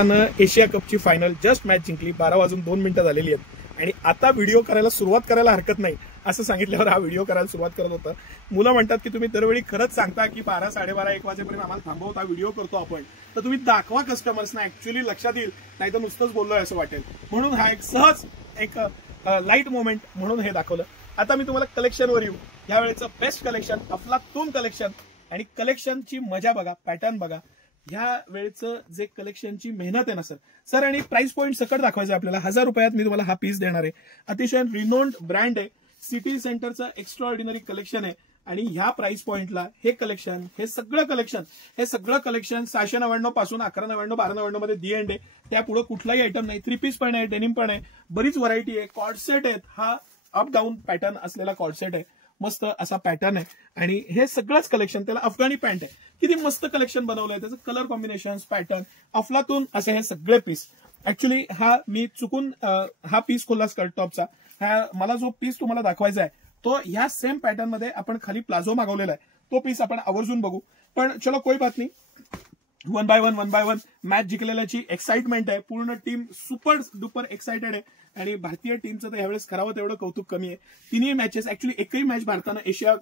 Asia कपची final just match जिंकली. 12 वाजून 2 मिनिटं झालेली आहेत आणि आता व्हिडिओ करायला सुरुवात करायला हरकत नाही असं सांगितल्यावर हा व्हिडिओ करायला सुरुवात करत होता. मुलं म्हणतात की तुम्ही दरवेळी खरंच सांगता की 12, 12:30, 1 वाजेपर्यंत आम्हाला थांबवता, व्हिडिओ करतो आपण, तर तुम्ही दाखवा कस्टमर्सना, ऍक्च्युअली लक्षात येईल, नाही तर नुसतंच बोललोय असं वाटेल. म्हणून हा एक सहज एक लाईट मोमेंट म्हणून हे दाखवलं. आता मी तुम्हाला कलेक्शनवर येऊ. यावेळेचं बेस्ट कलेक्शन, अफलातून कलेक्शन, आणि कलेक्शनची मजा बघा, पॅटर्न बघा. ह्या वेळेचं जे कलेक्शनची मेहनत आहे ना सर, आणि प्राइस पॉईंट सकट दाखवायचं आपल्याला. 1000 रुपयात मी तुम्हाला हा पीस देणार आहे. अतिशय रिनोन्ड ब्रँड आहे, सिटी सेंटरचं एक्स्ट्रा ऑर्डिनरी कलेक्शन आहे. आणि ह्या प्राइस पॉईंटला हे कलेक्शन, हे सगळं कलेक्शन 699 पासून 1199, 1299 मध्ये दी एंड आहे. त्यापुढे कुठलाही आयटम नाही. 3 पीस पण आहे, डेनिम पण आहे, बरीच व्हरायटी आहे. कॉर्डसेट आहेत, हा अप डाऊन पॅटर्न असलेला कॉर्डसेट आहे, मस्त असा पॅटर्न आहे. आणि हे सगळंच कलेक्शन, त्याला अफगाणी पॅन्ट आहे, किती मस्त कलेक्शन बनवलंय. त्याचं कलर कॉम्बिनेशन, पॅटर्न, अफलातून असे हे सगळे पीस. ऍक्च्युली हा मी चुकून हा पीस खोलला स्कर्ट टॉपचा. मला जो पीस तुम्हाला दाखवायचा आहे तो ह्या सेम पॅटर्न मध्ये आपण खाली प्लाझो मागवलेला आहे. तो पीस आपण आवर्जून बघू. पण चलो कोई बात नाही. 1 बाय 1 मॅच जिंकलेल्याची एक्साइटमेंट आहे. पूर्ण टीम सुपर डुपर एक्साइटेड आहे. आणि भारतीय टीमचं तर यावेळेस करावं तेवढं कौतुक कमी आहे. तिन्ही मॅचेस, ऍक्च्युली एकही मॅच भारतानं एशिया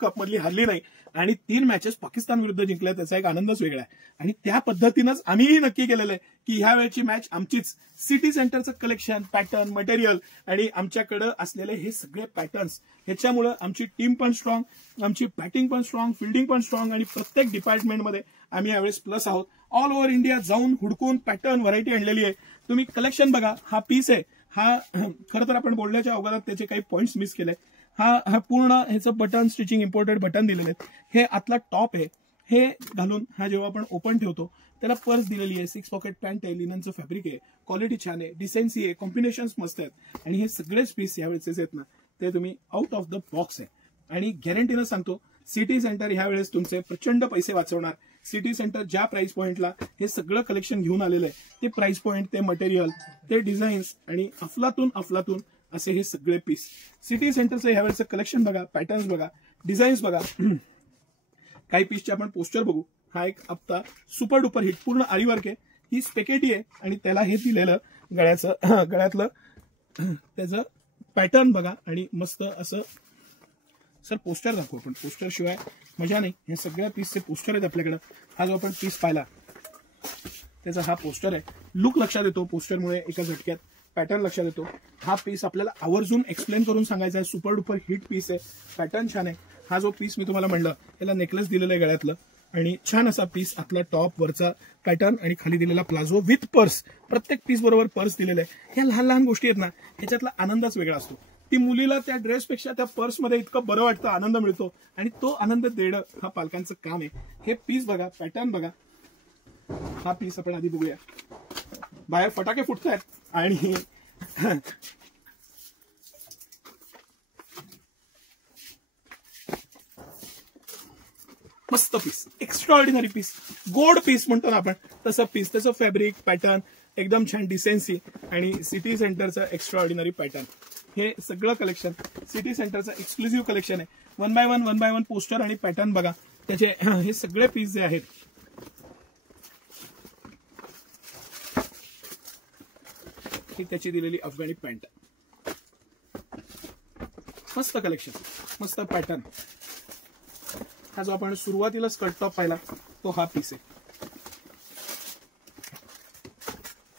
कप मधली हरली नाही आणि 3 मॅचेस पाकिस्तान विरुद्ध जिंकल्या. त्याचा एक आनंदच वेगळा आहे. आणि त्या पद्धतीनंच आम्हीही नक्की केलेलं आहे की ह्या वेळची मॅच आमचीच. सिटी सेंटरचं कलेक्शन, पॅटर्न, मटेरियल आणि आमच्याकडे असलेले हे सगळे पॅटर्न्स, ह्याच्यामुळे आमची टीम पण स्ट्रॉंग, आमची बॅटिंग पण स्ट्रॉंग, फिल्डिंग पण स्ट्रॉंग, आणि प्रत्येक डिपार्टमेंटमध्ये आम्ही यावेळेस प्लस आहोत. ऑल ओव्हर इंडिया जाऊन हुडकून पॅटर्न, व्हरायटी आणलेली आहे. तुम्ही कलेक्शन बघा. हा पीस आहे, हा खरं तर आपण बोलण्याच्या अवघात त्याचे काही पॉईंट्स मिस केले. हा पूर्ण ह्याचं बटन, स्टिचिंग इम्पोर्टेड बटन दिलेले आहेत. हे आतला टॉप आहे, हे घालून हा जेव्हा आपण ओपन ठेवतो त्याला पर्स दिलेली आहे. 6 पॉकेट पॅन्ट आहे, लिननचं फॅब्रिक आहे, क्वालिटी छान आहे, डिसेन्सी आहे, कॉम्बिनेशन्स मस्त आहेत. आणि हे सगळेच पीस यावेळेचे आहेत ना, ते तुम्ही आउट ऑफ द बॉक्स आहे. आणि गॅरंटीनं सांगतो, सिटी सेंटर ह्या वेळेस तुमचे प्रचंड पैसे वाचवणार. सिटी सेंटर ज्या प्राइस पॉइंटला हे सगळं कलेक्शन घेऊन आलेलं आहे, ते प्राइस पॉइंट, ते मटेरियल, ते डिझाईन्स आणि अफलातून असे हे सगळे पीस. सिटी सेंटरचं ह्या वेळेचं कलेक्शन बघा, पॅटर्न्स बघा, डिझाईन्स बघा. काही पीसचे आपण पोस्टर बघू. हा एक आता सुपर डुपर हिट, पूर्ण आरीवर्क आहे. ही स्पेकेटी आहे आणि त्याला हे दिलेलं गळ्यातलं त्याचं पॅटर्न बघा. आणि मस्त असं सर पोस्टर दाखवू आपण. पोस्टर शिवाय मजा नाही. हे सगळ्या पीसचे पोस्टर आहेत आपल्याकडे. हा जो आपण पीस पाहिला त्याचा हा पोस्टर आहे. लुक लक्षात येतो पोस्टरमुळे एका झटक्यात, पॅटर्न लक्षात येतो. हा पीस आपल्याला आवर्जून एक्सप्लेन करून सांगायचा आहे. सुपर डुपर हिट पीस आहे, पॅटर्न छान आहे. हा जो पीस मी तुम्हाला म्हणलं, त्याला नेकलेस दिलेलं आहे गळ्यातलं, आणि छान असा पीस. आतला टॉप, वरचा पॅटर्न आणि खाली दिलेला प्लाझो विथ पर्स. प्रत्येक पीस बरोबर पर्स दिलेलं आहे. ह्या लहान लहान गोष्टी आहेत ना, ह्याच्यातला आनंदच वेगळा असतो. ती मुलीला त्या ड्रेसपेक्षा त्या पर्समध्ये इतकं बरं वाटतं, आनंद मिळतो, आणि तो आनंद देणं हा पालकांचं काम आहे. हे पीस बघा, पॅटर्न बघा. हा पीस आपण आधी बघूया. बाहेर फटाके फुटतायत आणि मस्त पीस, एक्स्ट्रा ऑर्डिनरी पीस, गोड पीस म्हणतो ना आपण, तसं पीस. त्याचं फॅब्रिक, पॅटर्न एकदम छान, डिसेन्सी, आणि सिटी सेंटरचं एक्स्ट्रा ऑर्डिनरी पॅटर्न. हे सगळं कलेक्शन सिटी सेंटरचं एक्सक्लुझिव्ह कलेक्शन आहे. 1 बाय 1 पोस्टर आणि पॅटर्न बघा त्याचे. हे सगळे पीस जे आहेत, ही त्याची दिलेली अफगाणी पॅन्ट. मस्त कलेक्शन, मस्त पॅटर्न. हा जो आपण सुरुवातीला स्कर्ट टॉप पाहिला तो हा पीस आहे.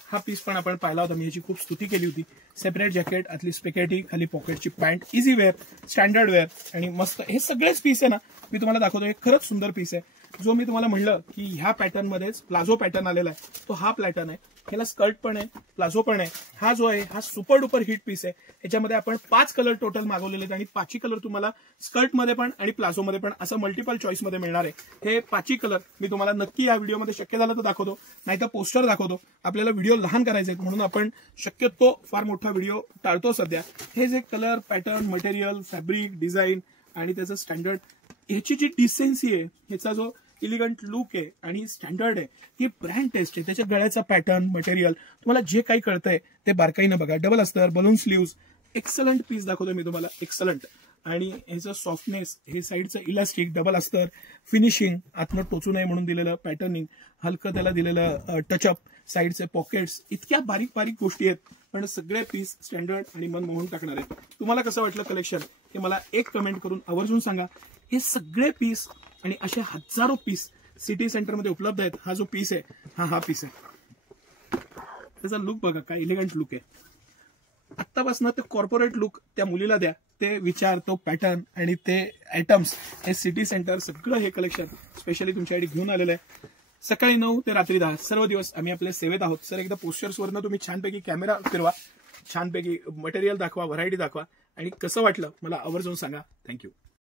हा पीस पण आपण पाहिला होता, मी ह्याची खूप स्तुती केली होती. सेपरेट जॅकेट, आतली स्पेकेटी, खाली पॉकेटची pant, easy wear, standard wear, आणि मस्त. हे सगळेच पीस आहे ना, मी तुम्हाला दाखवतो. हे खरंच सुंदर पीस आहे. जो मी तुम्हाला म्हणलं की ह्या पॅटर्न मध्येच प्लाझो पॅटर्न आलेला आहे, तो हा पॅटर्न आहे. ह्याला स्कर्ट पण आहे, प्लाझो पण आहे. हा जो आहे हा सुपर डुपर हिट पीस आहे. ह्याच्यामध्ये आपण 5 कलर टोटल मागवलेले आहेत, आणि 5ही कलर तुम्हाला स्कर्टमध्ये पण आणि प्लाझोमध्ये पण असं मल्टिपल चॉईसमध्ये मिळणार आहे. हे 5ही कलर मी तुम्हाला नक्की या व्हिडिओमध्ये शक्य झालं तर दाखवतो, नाहीतर पोस्टर दाखवतो. आपल्याला व्हिडिओ लहान करायचे आहेत म्हणून आपण शक्यतो फार मोठा व्हिडिओ टाळतो सध्या. हे जे colour, pattern, material, fabric, design आणि त्याचं स्टँडर्ड, ह्याची जी डिसेन्सी आहे, ह्याचा जो इलिगंट लुक आहे आणि स्टँडर्ड आहे, ही ब्रँड टेस्ट आहे. त्याच्या गळ्याचा पॅटर्न, मटेरियल, तुम्हाला जे काही कळतंय ते बारकाईनं बघा. डबल अस्तर, बलून स्लीव्ज, एक्सलंट पीस दाखवतोय मी तुम्हाला, एक्सलंट. आणि ह्याचं सॉफ्टनेस, हे साईडचं इलास्टिक, डबल अस्तर, फिनिशिंग, आतनं टोचू नये म्हणून दिलेलं पॅटर्निंग, हलकं त्याला दिलेलं टचअप, साईडचे पॉकेट्स, इतक्या बारीक बारीक गोष्टी आहेत, पण सगळे पीस स्टँडर्ड आणि मन मोहून टाकणार आहेत. तुम्हाला कसं वाटलं कलेक्शन हे मला एक कमेंट करून आवर्जून सांगा. हे सगळे पीस आणि असे हजारो पीस सिटी सेंटरमध्ये उपलब्ध आहेत. हा जो पीस आहे हा पीस आहे. त्याचा लुक बघा, काय इलिगंट लुक आहे. आत्तापासून ते कॉर्पोरेट लुक त्या मुलीला द्या, ते विचार, तो पॅटर्न आणि ते आयटम्स, हे सिटी सेंटर सगळं हे कलेक्शन स्पेशली तुमच्यासाठी घेऊन आलेलं आहे. सकाळी 9 ते रात्री 10 सर्व दिवस आम्ही आपल्या सेवेत आहोत. सर एकदा पोस्टर्सवरनं तुम्ही छानपैकी कॅमेरा फिरवा, छानपैकी मटेरियल दाखवा, व्हरायटी दाखवा आणि कसं वाटलं मला आवर्जून सांगा. थँक्यू.